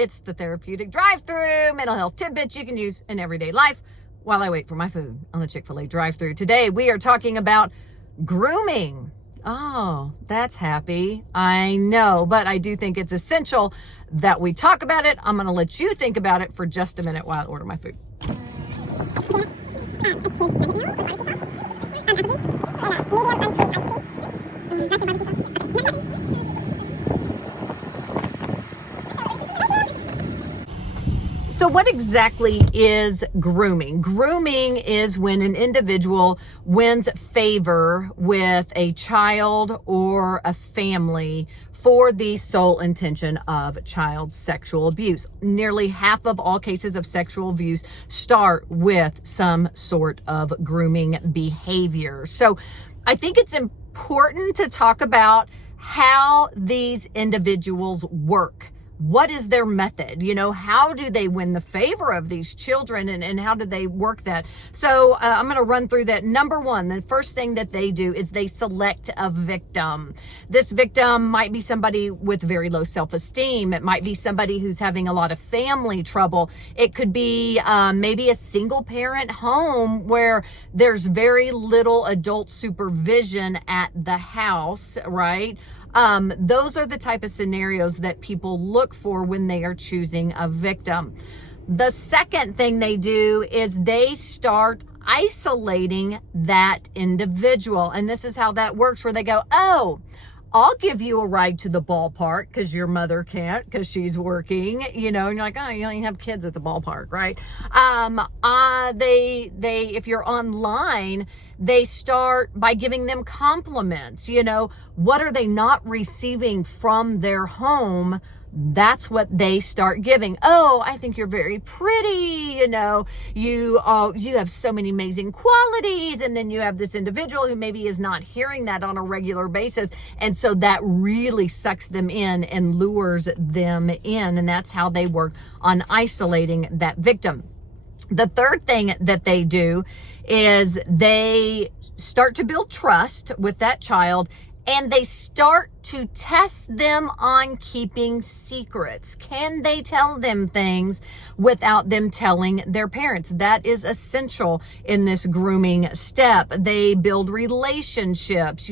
It's the Therapeutic Drive-Thru, mental health tidbits you can use in everyday life while I wait for my food on the Chick-fil-A drive-thru. Today, we are talking about grooming. Oh, that's happy. I know, but I do think it's essential that we talk about it. I'm going to let you think about it for just a minute while I order my food. So what exactly is grooming? Grooming is when an individual wins favor with a child or a family for the sole intention of child sexual abuse. Nearly half of all cases of sexual abuse start with some sort of grooming behavior. So I think it's important to talk about how these individuals work. What is their method? How do they win the favor of these children and how do they work that? So I'm going to run through that. Number one, the first thing that they do is they select a victim. This victim might be somebody with very low self-esteem. It might be somebody who's having a lot of family trouble. It could be maybe a single parent home where there's very little adult supervision at the house, right? Those are the type of scenarios that people look for when they are choosing a victim. The second thing they do is they start isolating that individual. And this is how that works, where they go, oh, I'll give you a ride to the ballpark because your mother can't because she's working, and you're like, oh, you don't even have kids at the ballpark, right? If you're online, they start by giving them compliments. What are they not receiving from their home? That's what they start giving. Oh, I think you're very pretty. You have so many amazing qualities. And then you have this individual who maybe is not hearing that on a regular basis. And so that really sucks them in and lures them in. And that's how they work on isolating that victim. The third thing that they do is they start to build trust with that child, and they start to test them on keeping secrets. Can they tell them things without them telling their parents? That is essential in this grooming step. They build relationships,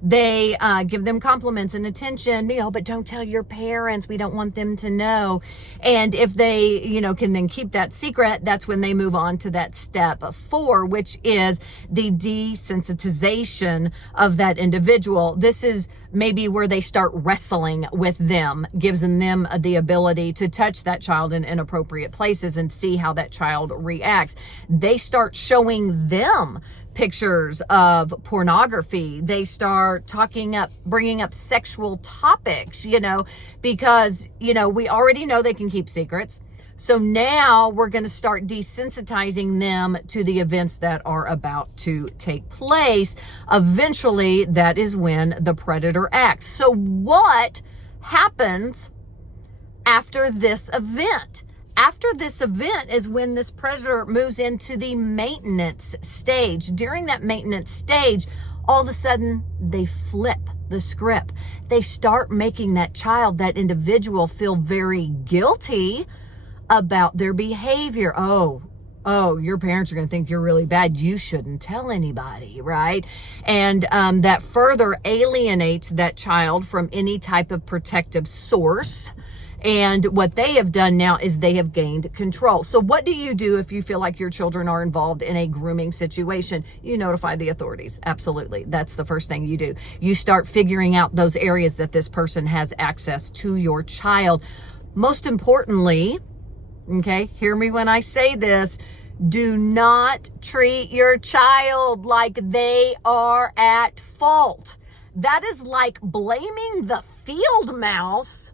they give them compliments and attention, but don't tell your parents. We don't want them to know. And if they, can then keep that secret, that's when they move on to that step 4, which is the desensitization of that individual. This is maybe where they start wrestling with them, gives them the ability to touch that child in inappropriate places and see how that child reacts. They start showing them pictures of pornography. They start bringing up sexual topics, because, we already know they can keep secrets. So now we're going to start desensitizing them to the events that are about to take place. Eventually, that is when the predator acts. So what happens after this event? After this event is when this predator moves into the maintenance stage. During that maintenance stage, all of a sudden, they flip the script. They start making that child, that individual, feel very guilty about their behavior. Oh, your parents are going to think you're really bad. You shouldn't tell anybody, right? And that further alienates that child from any type of protective source. And what they have done now is they have gained control. So what do you do if you feel like your children are involved in a grooming situation? You notify the authorities. Absolutely. That's the first thing you do. You start figuring out those areas that this person has access to your child. Most importantly, okay, hear me when I say this, do not treat your child like they are at fault. That is like blaming the field mouse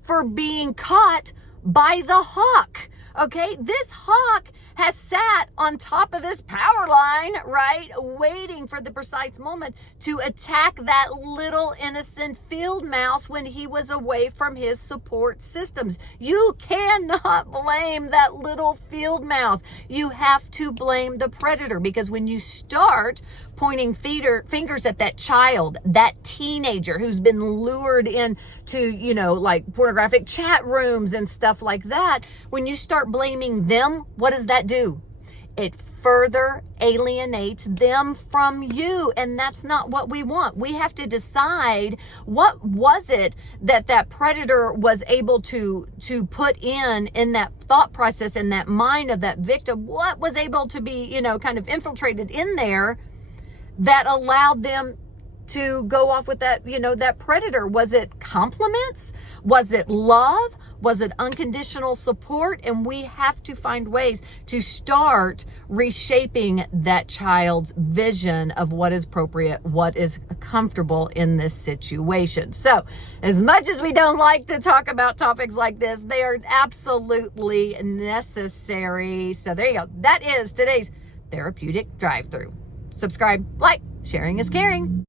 for being caught by the hawk. Okay, this hawk has sat on top of this power line, right, waiting for the precise moment to attack that little innocent field mouse when he was away from his support systems. You cannot blame that little field mouse. You have to blame the predator, because when you start pointing fingers at that child, that teenager who's been lured into, like pornographic chat rooms and stuff like that. When you start blaming them, what does that do? It further alienates them from you, and that's not what we want. We have to decide, what was it that predator was able to put in that thought process, in that mind of that victim. What was able to be, kind of infiltrated in there that allowed them to go off with that, that predator? Was it compliments? Was it love? Was it unconditional support? And we have to find ways to start reshaping that child's vision of what is appropriate, what is comfortable in this situation. So, as much as we don't like to talk about topics like this, they are absolutely necessary. So there you go. That is today's Therapeutic Drive-Thru. Subscribe, like, sharing is caring.